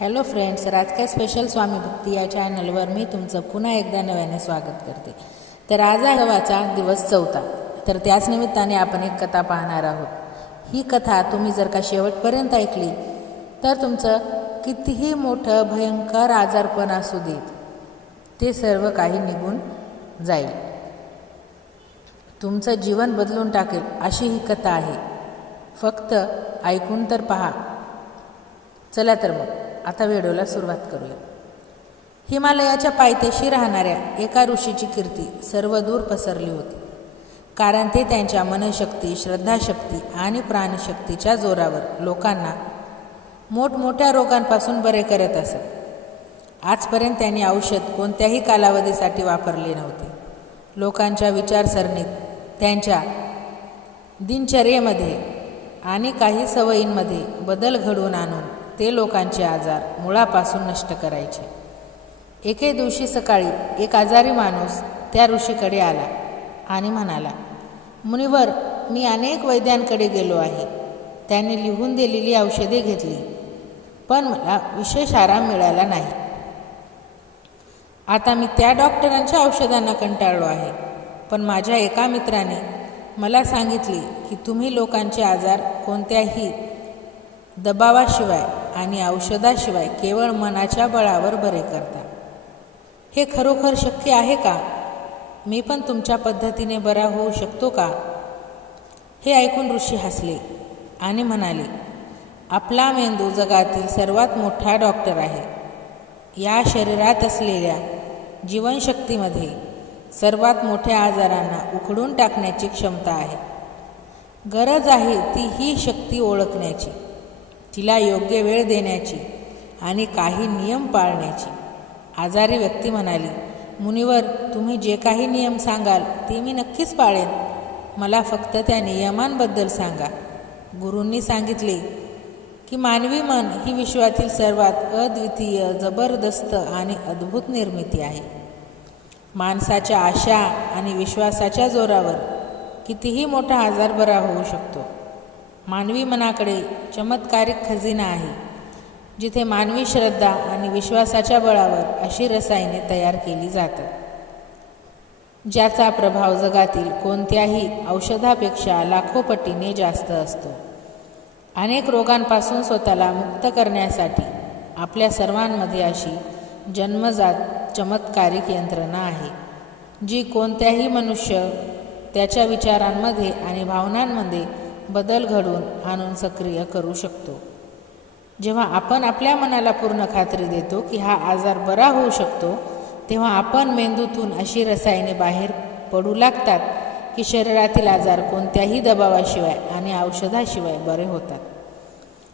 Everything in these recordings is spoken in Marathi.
हॅलो फ्रेंड्स राजकाय स्पेशल स्वामी भक्ती या चॅनलवर मी तुमचं पुन्हा एकदा नव्याने स्वागत करते. तर आज आहे दिवस चौथा. तर त्याच निमित्ताने आपण एक कथा पाहणार आहोत. ही कथा तुम्ही जर का शेवटपर्यंत ऐकली तर तुमचं कितीही मोठं भयंकर आजारपण असू देत ते सर्व काही निघून जाईल. तुमचं जीवन बदलून टाकेल अशी ही कथा आहे. फक्त ऐकून तर पहा. चला तर मग. आता व्हिडिओला सुरुवात करूया. हिमालयाच्या पायथ्याशी राहणाऱ्या एका ऋषीची कीर्ती सर्व दूर पसरली होती. कारण ते त्यांच्या मनशक्ती श्रद्धाशक्ती आणि प्राणशक्तीच्या जोरावर लोकांना मोठमोठ्या रोगांपासून बरे करत असत. आजपर्यंत त्यांनी औषध कोणत्याही कालावधीसाठी वापरले नव्हते. लोकांच्या विचारसरणीत त्यांच्या दिनचर्येमध्ये आणि काही सवयींमध्ये बदल घडवून आणून ते लोकांचे आजार मुळापासून नष्ट करायचे. एके दिवशी सकाळी एक आजारी माणूस त्या ऋषीकडे आला आणि म्हणाला मुनिवर मी अनेक वैद्यांकडे गेलो आहे. त्यांनी लिहून दिलेली औषधे घेतली पण मला विशेष आराम मिळाला नाही. आता मी त्या डॉक्टरांच्या औषधांना कंटाळलो आहे पण माझ्या एका मित्राने मला सांगितले की तुम्ही लोकांचे आजार कोणत्याही दबावाशिवाय आणि औषधाशिवाय केवळ मनाच्या बळावर बरे करता. हे खरोखर शक्य आहे का? मी पण तुमच्या पद्धतीने बरा होऊ शकतो का? हे ऐकून ऋषी हसले आणि म्हणाले आपला मेंदू जगातील सर्वात मोठा डॉक्टर आहे. या शरीरात असलेल्या जीवनशक्तीमध्ये सर्वात मोठ्या आजारांना उखडून टाकण्याची क्षमता आहे. गरज आहे ती ही शक्ती ओळखण्याची. तिला योग्य वेळ देण्याची आणि काही नियम पाळण्याची. आजारी व्यक्ती म्हणाली मुनिवर तुम्ही जे काही नियम सांगाल ते मी नक्कीच पाळेन. मला फक्त त्या नियमांबद्दल सांगा. गुरूंनी सांगितले की मानवी मन ही विश्वातील सर्वात अद्वितीय जबरदस्त आणि अद्भुत निर्मिती आहे. माणसाच्या आशा आणि विश्वासाच्या जोरावर कितीही मोठा आजार बरा होऊ शकतो. मानवी मनाकडे चमत्कारिक खजिना आहे जिथे मानवी श्रद्धा आणि विश्वासाच्या बळावर अशी रसायने तयार केली जातात. ज्याचा प्रभाव जगातील कोणत्याही औषधापेक्षा लाखो पटीने जास्त असतो. अनेक रोगांपासून स्वतःला मुक्त करण्यासाठी आपल्या सर्वांमध्ये अशी जन्मजात चमत्कारिक यंत्रणा आहे जी कोणत्याही मनुष्य त्याच्या विचारांमध्ये आणि भावनांमध्ये बदल घडवून आणून सक्रिय करू शकतो. जेव्हा आपण आपल्या मनाला पूर्ण खात्री देतो की हा आजार बरा होऊ शकतो तेव्हा आपण मेंदूतून अशी रसायने बाहेर पडू लागतात की शरीरातील आजार कोणत्याही दबावाशिवाय आणि औषधाशिवाय बरे होतात.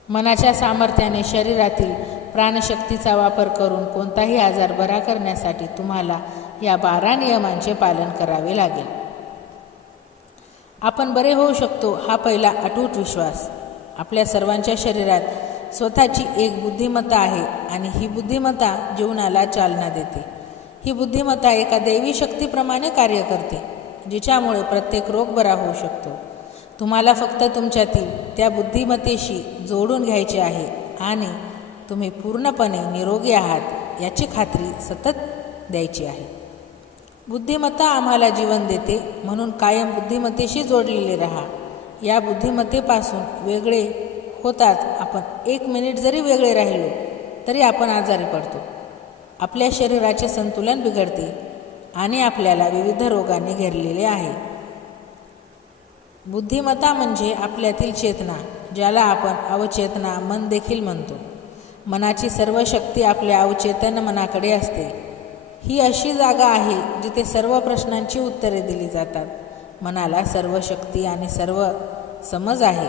मनाच्या सामर्थ्याने शरीरातील प्राणशक्तीचा वापर करून कोणताही आजार बरा करण्यासाठी तुम्हाला या बारा नियमांचे पालन करावे लागेल. आपण बरे होऊ शकतो हा पहिला अटूट विश्वास. आपल्या सर्वांच्या शरीरात स्वतःची एक बुद्धिमत्ता आहे आणि ही बुद्धिमत्ता जीवनाला चालना देते. ही बुद्धिमत्ता एका दैवी शक्तीप्रमाणे कार्य करते जिच्यामुळे प्रत्येक रोग बरा होऊ शकतो. तुम्हाला फक्त तुमच्यातील त्या बुद्धिमत्तेशी जोडून घ्यायचे आहे आणि तुम्ही पूर्णपणे निरोगी आहात याची खात्री सतत द्यायची आहे. बुद्धिमत्ता आम्हाला जीवन देते म्हणून कायम बुद्धिमत्तेशी जोडलेले राहा. या बुद्धिमत्तेपासून वेगळे होताच आपण. एक मिनिट जरी वेगळे राहिलो तरी आपण आजारी पडतो. आपल्या शरीराचे संतुलन बिघडते आणि आपल्याला विविध रोगांनी घेरलेले आहे. बुद्धिमत्ता म्हणजे आपल्यातील चेतना ज्याला आपण अवचेतना मन देखील म्हणतो. मनाची सर्व शक्ती आपल्या अवचेतन मनाकडे असते. ही अशी जागा आहे जिथे सर्व प्रश्नांची उत्तरे दिली जातात. मनाला सर्व शक्ती आणि सर्व समज आहे.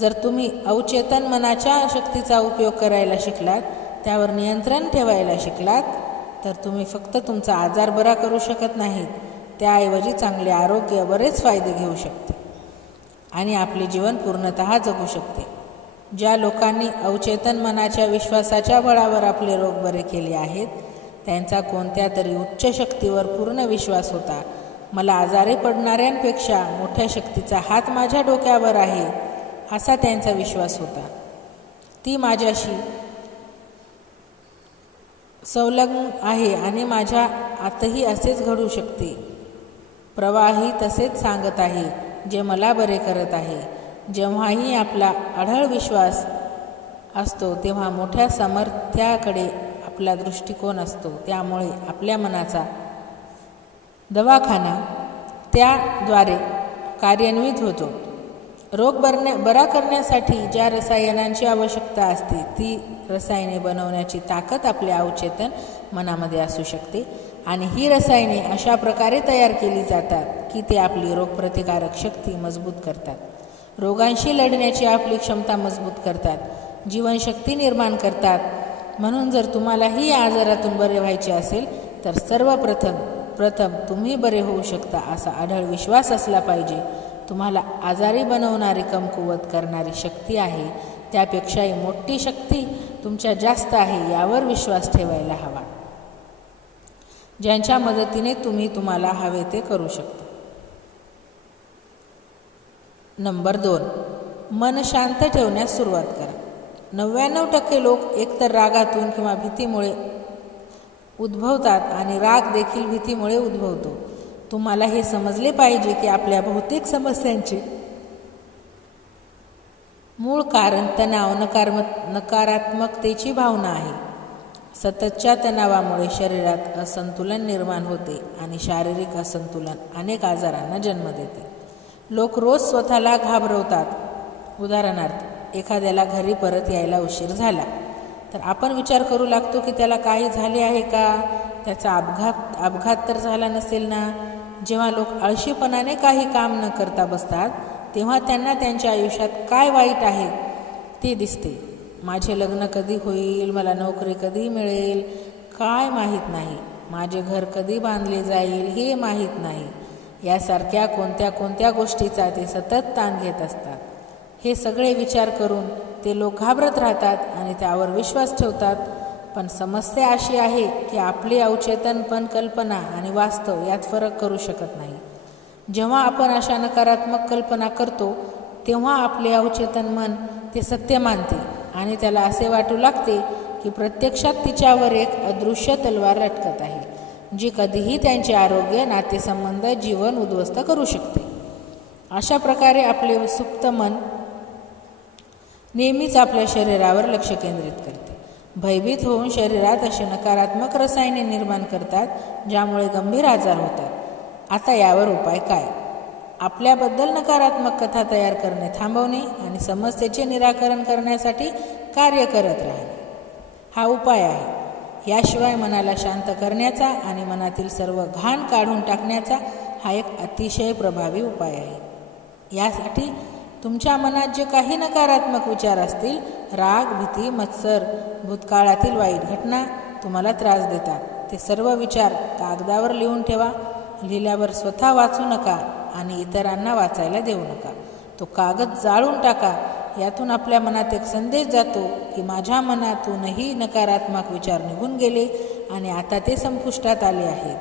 जर तुम्ही अवचेतन मनाच्या शक्तीचा उपयोग करायला शिकलात त्यावर नियंत्रण ठेवायला शिकलात तर तुम्ही फक्त तुमचा आजार बरा करू शकत नाहीत. त्याऐवजी चांगले आरोग्य बरेच फायदे घेऊ शकते आणि आपले जीवन पूर्णत जगू शकते. ज्या लोकांनी अवचेतन मनाच्या विश्वासाच्या बळावर आपले रोग बरे केले आहेत त्यांचा कोणत्या तरी उच्च शक्तीवर पूर्ण विश्वास होता. मला आजारी पडणाऱ्यांपेक्षा मोठ्या शक्तीचा हात माझ्या डोक्यावर आहे असा त्यांचा विश्वास होता. ती माझ्याशी संलग्न आहे आणि माझ्या आतही असेच घडू शकते. प्रवाही तसेच सांगत आहे जे मला बरे करत आहे. जेव्हाही आपला आढळ विश्वास असतो तेव्हा मोठ्या समर्थ्याकडे आपला दृष्टिकोन असतो. त्यामुळे आपल्या मनाचा दवाखाना त्याद्वारे कार्यान्वित होतो. रोग बरण्या बरा करण्यासाठी ज्या रसायनांची आवश्यकता असते ती रसायने बनवण्याची ताकद आपल्या अवचेतन मनामध्ये असू शकते आणि ही रसायने अशा प्रकारे तयार केली जातात की ते आपली रोगप्रतिकारक शक्ती मजबूत करतात. रोगांशी लढण्याची आपली क्षमता मजबूत करतात. जीवनशक्ती निर्माण करतात. म्हणून जर तुम्हालाही या आजारातून बरे व्हायचे असेल तर सर्वप्रथम प्रथम तुम्ही बरे होऊ शकता असा आढळ विश्वास असला पाहिजे. तुम्हाला आजारी बनवणारी कमकुवत करणारी शक्ती आहे. त्यापेक्षाही मोठी शक्ती तुमच्या जास्त आहे यावर विश्वास ठेवायला हवा. ज्यांच्या मदतीने तुम्ही तुम्हाला हवे ते करू शकता. नंबर दोन. मन शांत ठेवण्यास सुरुवात करा. नव्याण्णव टक्के लोक एकतर रागातून किंवा भीतीमुळे उद्भवतात आणि राग देखील भीतीमुळे उद्भवतो. तुम्हाला हे समजले पाहिजे की आपल्या बहुतेक समस्यांचे मूळ कारण तणाव नकारम नकारात्मकतेची भावना आहे. सततच्या तणावामुळे शरीरात असंतुलन निर्माण होते आणि शारीरिक असंतुलन अनेक आजारांना जन्म देते. लोक रोज स्वतःला घाबरवतात. उदाहरणार्थ एखाद्याला घरी परत यायला उशीर झाला. तर आपण विचार करू लागतो की त्याला काही झाले आहे का? त्याचा अपघात अपघात तर झाला नसेल ना? जेव्हा लोक आळशीपणाने काही काम न करता बसतात तेव्हा त्यांना त्यांच्या आयुष्यात काय वाईट आहे ते दिसते. माझे लग्न कधी होईल? मला नोकरी कधी मिळेल? काय माहीत नाही. माझे घर कधी बांधले जाईल हे माहीत नाही. यासारख्या कोणत्या कोणत्या गोष्टीचा ते सतत ताण घेत असतात. हे सगळे विचार करून ते लोक घाबरत राहतात आणि त्यावर विश्वास ठेवतात. पण समस्या अशी आहे की आपली अवचेतन पण कल्पना आणि वास्तव यात फरक करू शकत नाही. जेव्हा आपण अशा नकारात्मक कल्पना करतो तेव्हा आपले अवचेतन मन ते सत्य मानते आणि त्याला असे वाटू लागते की प्रत्यक्षात तिच्यावर एक अदृश्य तलवार लटकत आहे जी कधीही त्यांचे आरोग्य नातेसंबंध जीवन उद्ध्वस्त करू शकते. अशा प्रकारे आपले सुप्त मन नेहमीच आपल्या शरीरावर लक्ष केंद्रित करते. भयभीत होऊन शरीरात अशी नकारात्मक रसायने निर्माण करतात ज्यामुळे गंभीर आजार होतात. आता यावर उपाय काय? आपल्याबद्दल नकारात्मक कथा तयार करणे थांबवणे आणि समस्येचे निराकरण करण्यासाठी कार्य करत राहणे. हा उपाय आहे. याशिवाय मनाला शांत करण्याचा आणि मनातील सर्व घाण काढून टाकण्याचा हा एक अतिशय प्रभावी उपाय आहे. यासाठी तुमच्या मनात जे काही नकारात्मक विचार असतील राग भीती मत्सर भूतकाळातील वाईट घटना तुम्हाला त्रास देतात. ते सर्व विचार कागदावर लिहून ठेवा. लिहिल्यावर स्वतः वाचू नका आणि इतरांना वाचायला देऊ नका. तो कागद जाळून टाका. यातून आपल्या मनात एक संदेश जातो की माझ्या मनातूनही नकारात्मक विचार निघून गेले आणि आता ते संपुष्टात आले आहेत.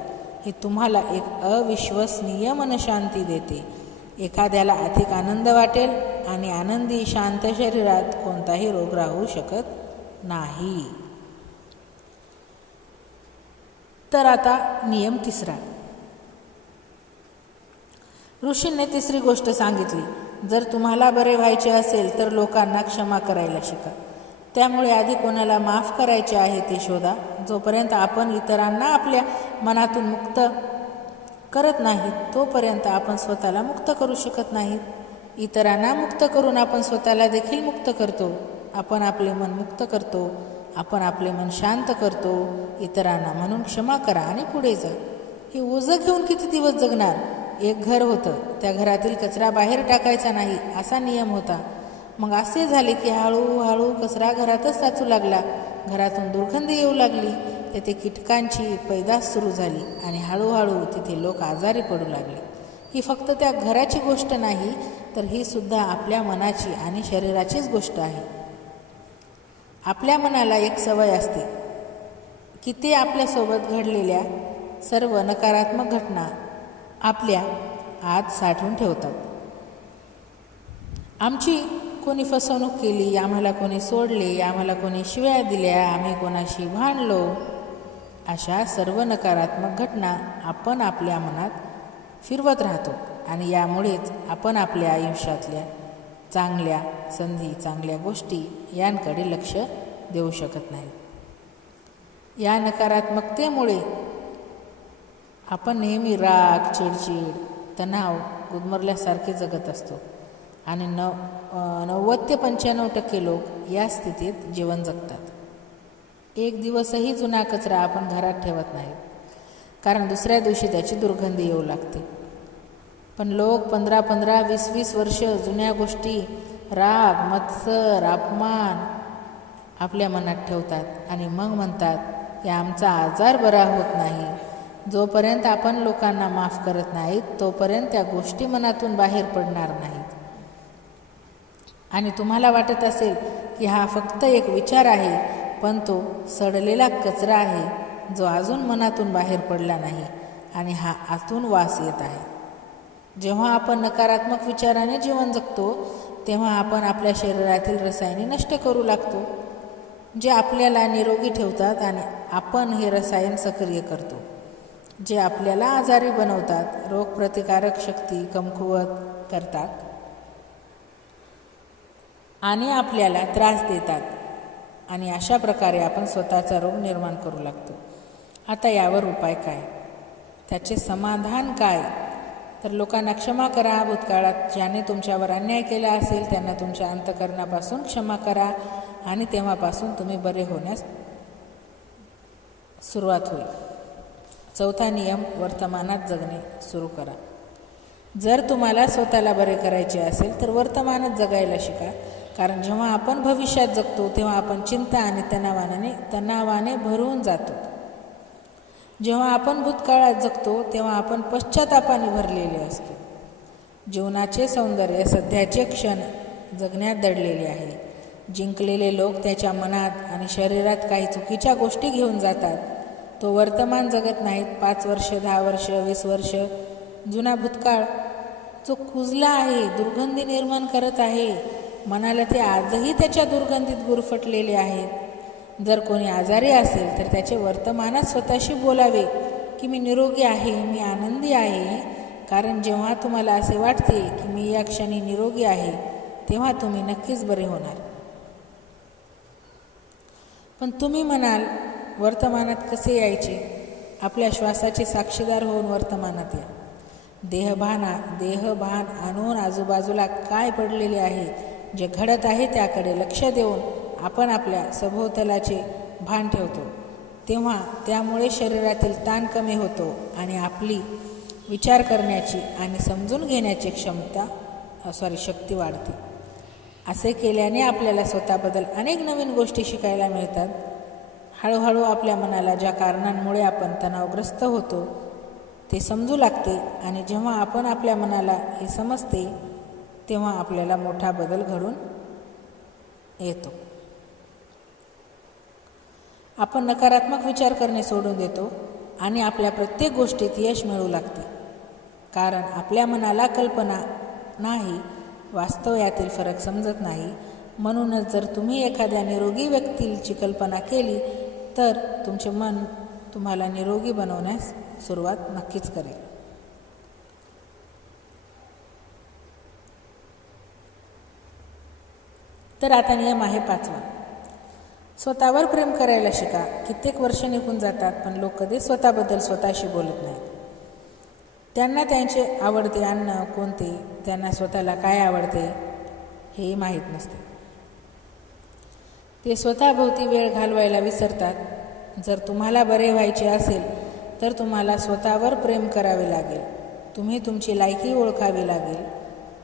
हे तुम्हाला एक अविश्वसनीय मनशांती देते. एखाद्याला अधिक आनंद वाटेल आणि आनंदी शांत शरीरात कोणताही रोग राहू शकत नाही. तर आता नियम तिसरा. ऋषींनी तिसरी गोष्ट सांगितली. जर तुम्हाला बरे व्हायचे असेल तर लोकांना क्षमा करायला शिका. त्यामुळे आधी कोणाला माफ करायचे आहे ते शोधा. जोपर्यंत आपण इतरांना आपल्या मनातून मुक्त करत नाहीत तोपर्यंत आपण स्वतःला मुक्त करू शकत नाहीत. इतरांना मुक्त करून आपण स्वतःला देखील मुक्त करतो. आपण आपले मन मुक्त करतो. आपण आपले मन शांत करतो. इतरांना म्हणून क्षमा करा आणि पुढे जा. हे ओझं घेऊन किती दिवस जगणार? एक घर होतं. त्या घरातील कचरा बाहेर टाकायचा नाही असा नियम होता. मग असे झाले की हळूहळू कचरा घरातच साचू लागला. घरातून दुर्गंधी येऊ लागली. तेथे कीटकांची पैदास सुरू झाली आणि हळूहळू तिथे लोक आजारी पडू लागले. ही फक्त त्या घराची गोष्ट नाही तर ही सुद्धा आपल्या मनाची आणि शरीराचीच गोष्ट आहे. आपल्या मनाला एक सवय असते की ते आपल्यासोबत घडलेल्या सर्व नकारात्मक घटना आपल्या आत साठवून ठेवतात. आमची कोणी फसवणूक केली आम्हाला कोणी सोडले आम्हाला कोणी शिव्या दिल्या आम्ही कोणाशी भांडलो अशा सर्व नकारात्मक घटना आपण आपल्या मनात फिरवत राहतो आणि यामुळेच आपण आपल्या आयुष्यातल्या चांगल्या संधी चांगल्या गोष्टी यांकडे लक्ष देऊ शकत नाही. या नकारात्मकतेमुळे आपण नेहमी राग चिडचिड तणाव गुदमरल्यासारखे जगत असतो आणि नव नव्वद ते पंच्याण्णव टक्के लोक या स्थितीत जीवन जगतात. एक दिवसही जुना कचरा आपण घरात ठेवत नाही. कारण दुसऱ्या दिवशी त्याची दुर्गंधी येऊ लागते. पण लोक पंधरा पंधरा वीस वीस वर्ष जुन्या गोष्टी राग मत्सर अपमान आपल्या मनात ठेवतात आणि मग म्हणतात की आमचा आजार बरा होत नाही. जोपर्यंत आपण लोकांना माफ करत नाहीत तोपर्यंत त्या गोष्टी मनातून बाहेर पडणार नाहीत. आणि तुम्हाला वाटत असेल की हा फक्त एक विचार आहे पण तो सडलेला कचरा आहे जो अजून मनातून बाहेर पडला नाही आणि हा आतून वास येत आहे. जेव्हा आपण नकारात्मक विचाराने जीवन जगतो तेव्हा आपण आपल्या शरीरातील रसायने नष्ट करू लागतो जे आपल्याला निरोगी ठेवतात आणि आपण हे रसायन सक्रिय करतो जे आपल्याला आजारी बनवतात रोगप्रतिकारक शक्ती कमकुवत करतात आणि आपल्याला त्रास देतात. आणि अशा प्रकारे आपण स्वतःचा रोग निर्माण करू लागतो. आता यावर उपाय काय? त्याचे समाधान काय? तर लोकांना क्षमा करा भूतकाळात. ज्याने तुमच्यावर अन्याय केला असेल त्यांना तुमच्या अंतकरणापासून क्षमा करा आणि तेव्हापासून तुम्ही बरे होण्यास सुरुवात होईल. चौथा नियम वर्तमानात जगणे सुरू करा. जर तुम्हाला स्वतःला बरे करायचे असेल तर वर्तमानात जगायला शिका. कारण जेव्हा आपण भविष्यात जगतो तेव्हा आपण चिंता आणि तणावाने तणावाने भरून जातो. जेव्हा आपण भूतकाळात जगतो तेव्हा आपण पश्चातापाने भरलेले असतो. जीवनाचे सौंदर्य सध्याचे क्षण जगण्यात दडलेले आहे. जिंकलेले लोक त्याच्या मनात आणि शरीरात काही चुकीच्या गोष्टी घेऊन जातात. तो वर्तमान जगत नाहीत. पाच वर्ष दहा वर्ष वीस वर्ष जुना भूतकाळ. जो कुजला आहे दुर्गंधी निर्माण करत आहे. म्हणाला ते आजही त्याच्या दुर्गंधीत गुरफटलेले आहेत. जर कोणी आजारी असेल तर त्याचे वर्तमानात स्वतःशी बोलावे की मी निरोगी आहे मी आनंदी आहे. कारण जेव्हा तुम्हाला असे वाटते की मी या क्षणी निरोगी आहे तेव्हा तुम्ही नक्कीच बरे होणार. पण तुम्ही म्हणाल वर्तमानात कसे यायचे? आपल्या श्वासाचे साक्षीदार होऊन वर्तमानात या. देहभाना देहभान आणून आजूबाजूला काय पडलेले आहे? जे घडत आहे त्याकडे लक्ष देऊन आपण आपल्या सभोवतालाचे भान ठेवतो. तेव्हा त्यामुळे शरीरातील ताण कमी होतो आणि आपली विचार करण्याची आणि समजून घेण्याची क्षमता सॉरी शक्ती वाढते. असे केल्याने आपल्याला स्वतःबद्दल अनेक नवीन गोष्टी शिकायला मिळतात. हळूहळू आपल्या मनाला ज्या कारणांमुळे आपण तणावग्रस्त होतो ते समजू लागते आणि जेव्हा आपण आपल्या मनाला हे समजते तेव्हा आपल्याला मोठा बदल घडून येतो. आपण नकारात्मक विचार करणे सोडून देतो आणि आपल्या प्रत्येक गोष्टीत यश मिळू लागते. कारण आपल्या मनाला कल्पना नाही वास्तव यातील फरक समजत नाही. म्हणूनच जर तुम्ही एखाद्या निरोगी व्यक्तीची कल्पना केली तर तुमचे मन तुम्हाला निरोगी बनवण्यास सुरुवात नक्कीच करेल. तर आता नियम आहे पाचवा. स्वतःवर प्रेम करायला शिका. कित्येक वर्ष निघून जातात पण लोक कधी स्वतःबद्दल स्वतःशी बोलत नाहीत. त्यांना त्यांचे आवडते अन्न कोणते? त्यांना स्वतःला काय आवडते? हेही माहीत नसते. ते स्वतःभोवती वेळ घालवायला विसरतात. जर तुम्हाला बरे व्हायचे असेल तर तुम्हाला स्वतःवर प्रेम करावे लागेल. तुम्ही तुमची लायकी ओळखावी लागेल.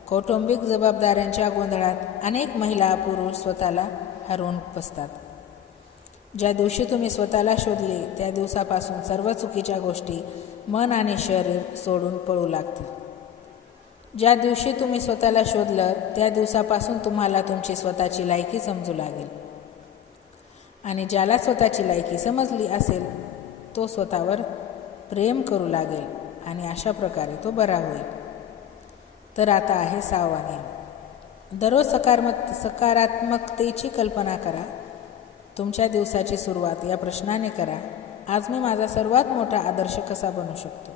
कौटुंबिक जबाबदाऱ्यांच्या गोंधळात अनेक महिला पुरुष स्वतःला हरवून बसतात. ज्या दिवशी तुम्ही स्वतःला शोधले त्या दिवसापासून सर्व चुकीच्या गोष्टी मन आणि शरीर सोडून पळू लागतील. ज्या दिवशी तुम्ही स्वतःला शोधलं त्या दिवसापासून तुम्हाला तुमची स्वतःची लायकी समजू लागेल. आणि ज्याला स्वतःची लायकी समजली असेल तो स्वतःवर प्रेम करू लागेल आणि अशा प्रकारे तो बरा होईल. तर आता आहे सहावा नियम दररोज सकारात्मक सकारात्मकतेची कल्पना करा. तुमच्या दिवसाची सुरुवात या प्रश्नाने करा. आज मी माझा सर्वात मोठा आदर्श कसा बनू शकतो?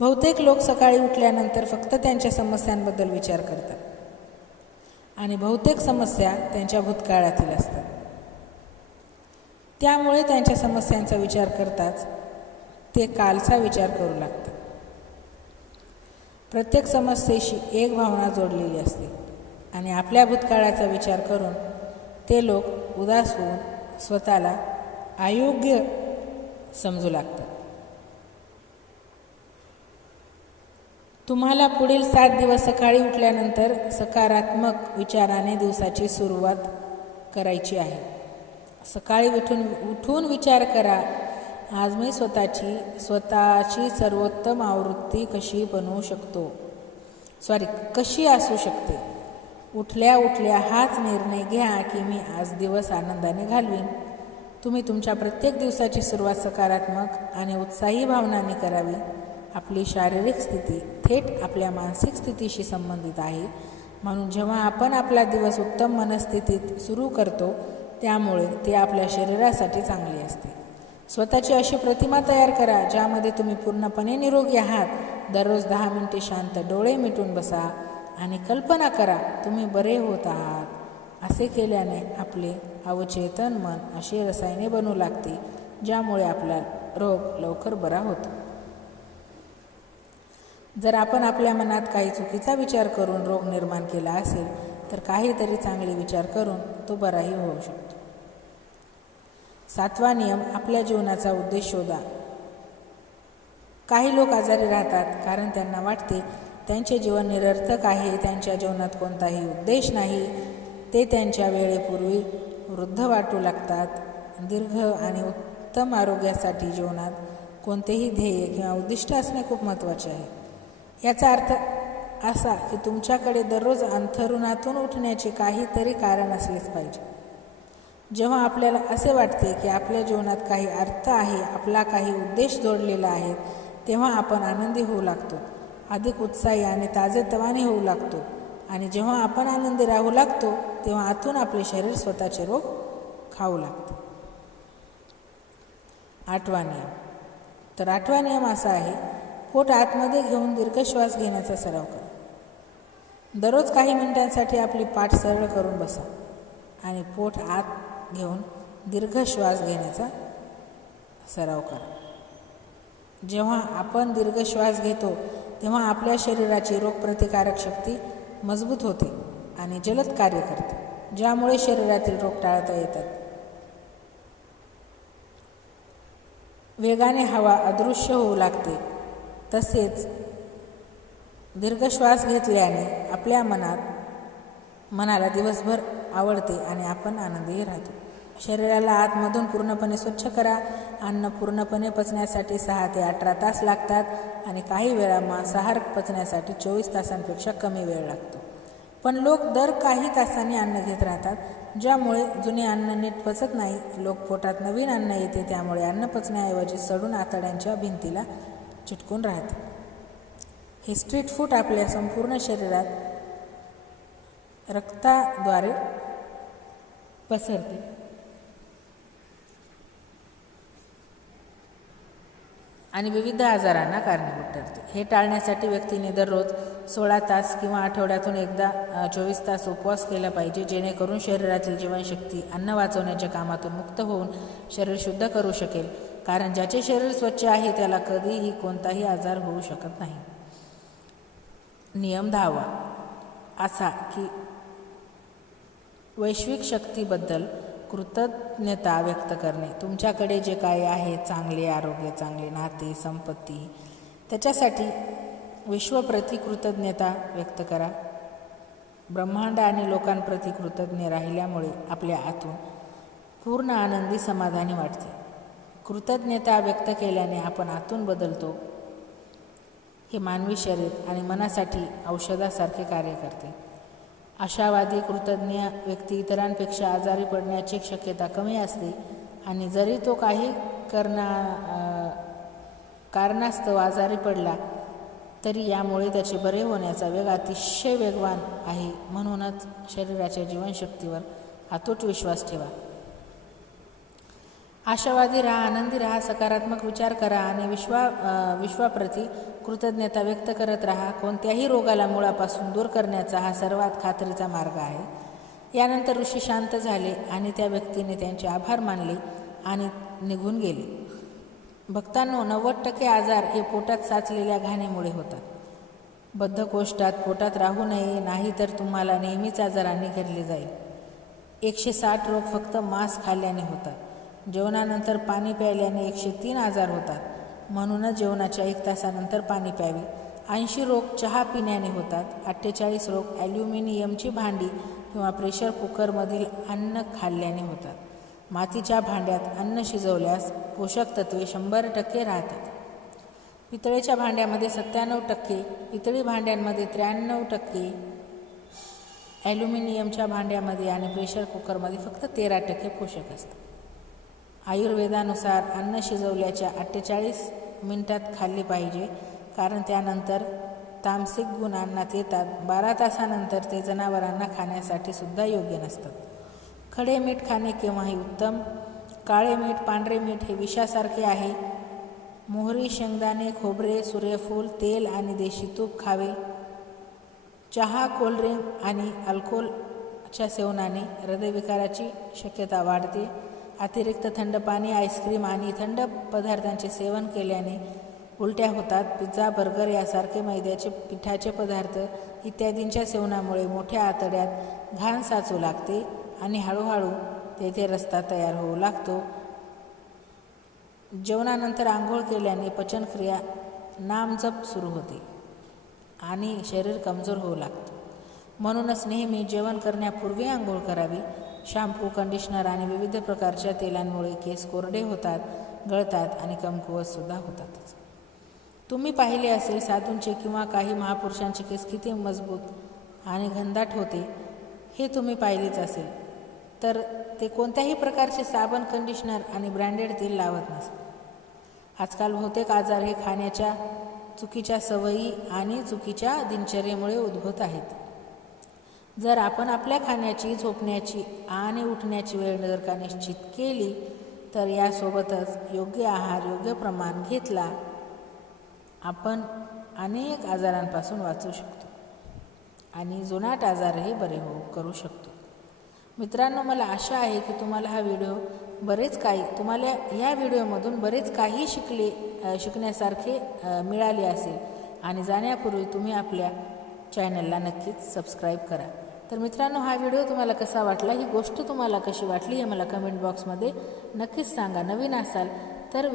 बहुतेक लोक सकाळी उठल्यानंतर फक्त त्यांच्या समस्यांबद्दल विचार करतात. आणि बहुतेक समस्या त्यांच्या भूतकाळातील असतात. त्यामुळे त्यांच्या समस्यांचा विचार करताच ते कालचा विचार करू लागतात. प्रत्येक समस्येशी एक भावना जोडलेली असते. आणि आपल्या भूतकाळाचा विचार करून ते लोक उदास होऊन स्वतःला अयोग्य समजू लागतात. तुम्हाला पुढील सात दिवस सकाळी उठल्यानंतर सकारात्मक विचाराने दिवसाची सुरुवात करायची आहे. सकाळी उठून उठून विचार करा. आज मी स्वतःची स्वतःची सर्वोत्तम आवृत्ती कशी बनवू शकतो? सॉरी कशी असू शकते? उठल्या उठल्या हाच निर्णय घ्या की मी आज दिवस आनंदाने घालवीन. तुम्ही तुमच्या प्रत्येक दिवसाची सुरुवात सकारात्मक आणि उत्साही भावनांनी करावी. आपली शारीरिक स्थिती थेट आपल्या मानसिक स्थितीशी संबंधित आहे. म्हणून जेव्हा आपण आपला दिवस उत्तम मनस्थितीत सुरू करतो त्यामुळे ते आपल्या शरीरासाठी चांगले असते. स्वतःची अशी प्रतिमा तयार करा ज्यामध्ये तुम्ही पूर्णपणे निरोगी आहात. दररोज दहा मिनिटे शांत डोळे मिटून बसा आणि कल्पना करा तुम्ही बरे होत आहात. असे केल्याने आपले अवचेतन मन अशी रसायने बनू लागते ज्यामुळे आपला रोग लवकर बरा होतो. जर आपण आपल्या मनात काही चुकीचा विचार करून रोग निर्माण केला असेल तर काहीतरी चांगले विचार करून तो बराही होऊ शकतो. सातवा नियम आपल्या जीवनाचा उद्देश शोधा. काही लोक आजारी राहतात कारण त्यांना वाटते त्यांचे जीवन निरर्थक आहे त्यांच्या जीवनात कोणताही उद्देश नाही. ते त्यांच्या वेळेपूर्वी वृद्ध वाटू लागतात. दीर्घ आणि उत्तम आरोग्यासाठी जीवनात कोणतेही ध्येय किंवा उद्दिष्ट असणे खूप महत्त्वाचे आहे. याचा अर्थ असा की तुमच्याकडे दररोज अंथरुणातून उठण्याचे काहीतरी कारण असलेच पाहिजे. जेव्हा आपल्याला असे वाटते की आपल्या जीवनात काही अर्थ आहे आपला काही उद्देश जोडलेला आहे तेव्हा आपण आनंदी होऊ लागतो. अधिक उत्साही आणि ताजेतवाने होऊ लागतो. आणि जेव्हा आपण आनंदी राहू लागतो तेव्हा आतून आपले शरीर स्वतःचे रोग खाऊ लागते. आठवा नियम. तर आठवा नियम असा आहे पोट आतमध्ये घेऊन दीर्घ श्वास घेण्याचा सराव करा. दररोज काही मिनिटांसाठी आपली पाठ सरळ करून बसा आणि पोट आत घेऊन दीर्घ श्वास घेण्याचा सराव करा. जेव्हा आपण दीर्घ श्वास घेतो तेव्हा आपल्या शरीराची रोगप्रतिकारक शक्ती मजबूत होते आणि जलद कार्य करते ज्यामुळे शरीरातील रोग टाळता येतात. वेगाने हवा अदृश्य होऊ लागते. तसेच दीर्घ श्वास घेतल्याने आपल्या मनात मनाला दिवसभर आवडते आणि आपण आनंदही राहतो. शरीराला आतमधून पूर्णपणे स्वच्छ करा. अन्न पूर्णपणे पचण्यासाठी सहा ते अठरा तास लागतात आणि काही वेळा मांसाहार पचण्यासाठी चोवीस तासांपेक्षा कमी वेळ लागतो. पण लोक दर काही तासांनी अन्न घेत राहतात ज्यामुळे जुने अन्न नीट पचत नाही लोक पोटात नवीन अन्न येते त्यामुळे अन्न पचण्याऐवजी सडून आतड्यांच्या भिंतीला चिटकून राहते. हे स्ट्रीट फूड आपल्या संपूर्ण शरीरात रक्ताद्वारे पसरते. आणि विविध आजारांना कारणीभूत ठरते. हे टाळण्यासाठी व्यक्तीने दररोज सोळा तास किंवा आठवड्यातून एकदा चोवीस तास उपवास केला पाहिजे जेणेकरून शरीरातील जीवनशक्ती अन्न वाचवण्याच्या कामातून मुक्त होऊन शरीर शुद्ध करू शकेल. कारण ज्याचे शरीर स्वच्छ आहे त्याला कधीही कोणताही आजार होऊ शकत नाही. नियम दहावा. असा की वैश्विक शक्तीबद्दल कृतज्ञता व्यक्त करणे. तुमच्याकडे जे काही आहे चांगले आरोग्य चांगले नाते संपत्ती त्याच्यासाठी विश्वप्रती कृतज्ञता व्यक्त करा. ब्रह्मांड आणि लोकांप्रती कृतज्ञ राहिल्यामुळे आपल्या आतून पूर्ण आनंदी समाधानी वाटते. कृतज्ञता व्यक्त केल्याने आपण आतून बदलतो. हे मानवी शरीर आणि मनासाठी औषधासारखे कार्य करते. आशावादी कृतज्ञ व्यक्ती इतरांपेक्षा आजारी पडण्याची शक्यता कमी असते. आणि जरी तो काही करणा कारणास्तव आजारी पडला तरी यामुळे त्याचे बरे होण्याचा वेग अतिशय वेगवान आहे. म्हणूनच शरीराच्या जीवनशक्तीवर अतूट विश्वास ठेवा. आशावादी राहा आनंदी राहा सकारात्मक विचार करा आणि विश्वा विश्वाप्रती कृतज्ञता व्यक्त करत राहा. कोणत्याही रोगाला मुळापासून दूर करण्याचा हा सर्वात खात्रीचा मार्ग आहे. यानंतर ऋषी शांत झाले आणि त्या व्यक्तीने त्यांचे आभार मानले आणि निघून गेले. भक्तांनो नव्वद टक्के आजार हे पोटात साचलेल्या घाणीमुळे होतात. बद्धकोष्ठात पोटात राहू नये नाही तर तुम्हाला नेहमीच आजाराने घेरले जाईल. एकशे साठ रोग फक्त मांस खाल्ल्याने होतात. जेवणानंतर पाणी प्यायल्याने एकशे तीन आजार होतात. म्हणूनच जेवणाच्या एक तासानंतर पाणी प्यावे. ऐंशी रोग चहा पिण्याने होतात. अठ्ठेचाळीस रोग ॲल्युमिनियमची भांडी किंवा प्रेशर कुकरमधील अन्न खाल्ल्याने होतात. मातीच्या भांड्यात अन्न शिजवल्यास पोषक तत्वे शंभर टक्के राहतात. पितळेच्या भांड्यामध्ये सत्त्याण्णव टक्के पितळी भांड्यांमध्ये त्र्याण्णव टक्के ॲल्युमिनियमच्या भांड्यामध्ये आणि प्रेशर कुकरमध्ये फक्त तेरा टक्के पोषक असतात. आयुर्वेदानुसार अन्न शिजवल्याच्या अठ्ठेचाळीस मिनिटात खाल्ले पाहिजे कारण त्यानंतर तामसिक गुण अन्नात येतात. बारा तासानंतर ते जनावरांना खाण्यासाठी सुद्धा योग्य नसतात. खडे मीठ खाणे केव्हाही उत्तम. काळे मीठ पांढरे मीठ हे विषासारखे आहे. मोहरी शेंगदाणे खोबरे सूर्यफूल तेल आणि देशी तूप खावे. चहा कोल्ड्रिंक आणि अल्कोहोलच्या सेवनाने हृदयविकाराची शक्यता वाढते. अतिरिक्त थंड पाणी आईस्क्रीम आणि थंड पदार्थांचे सेवन केल्याने उलट्या होतात. पिझ्झा बर्गर यासारखे मैद्याचे पिठाचे पदार्थ इत्यादींच्या सेवनामुळे मोठ्या आतड्यात घाण साचू लागते आणि हळूहळू तेथे रस्ता तयार होऊ लागतो. जेवणानंतर आंघोळ केल्याने पचनक्रिया नामजप सुरू होते आणि शरीर कमजोर होऊ लागतं. म्हणूनच नेहमी जेवण करण्यापूर्वी आंघोळ करावी. शॅम्पू कंडिशनर आणि विविध प्रकारच्या तेलांमुळे केस कोरडे होतात गळतात आणि कमकुवतसुद्धा होतातच तुम्ही पाहिले असेल साधूंचे किंवा काही महापुरुषांचे केस किती मजबूत आणि घनदाट होते हे तुम्ही पाहिलेच असेल. तर ते कोणत्याही प्रकारचे साबण कंडिशनर आणि ब्रँडेड तेल लावत नसत. आजकाल बहुतेक आजार हे खाण्याच्या चुकीच्या सवयी आणि चुकीच्या दिनचर्येमुळे उद्भवत आहेत. जर आपण आपल्या खाण्याची झोपण्याची आणि उठण्याची वेळ जर का निश्चित केली तर यासोबतच योग्य आहार योग्य प्रमाण घेतला आपण अनेक आजारांपासून वाचू शकतो. आणि जुनाट आजारही बरे हो करू शकतो. मित्रांनो मला आशा आहे की तुम्हाला हा व्हिडिओ बरेच काही तुम्हाला ह्या व्हिडिओमधून बरेच काही शिकले शिकण्यासारखे मिळाले असेल. आणि जाण्यापूर्वी तुम्ही आपल्या चॅनलला नक्कीच सबस्क्राईब करा. तर मित्रांनो हा व्हिडिओ तुम्हाला कसा वाटला ही गोष्ट तुम्हाला कशी वाटली हे मला कमेंट बॉक्समध्ये नक्कीच सांगा. नवीन असाल तर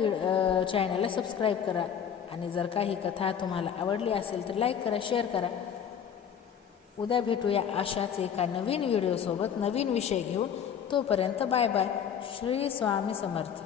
चॅनलला सबस्क्राईब करा आणि जर काही कथा तुम्हाला आवडली असेल तर लाईक करा शेअर करा. उद्या भेटूया अशाच एका नवीन व्हिडिओसोबत नवीन विषय घेऊन. तोपर्यंत बाय बाय श्री स्वामी समर्थ.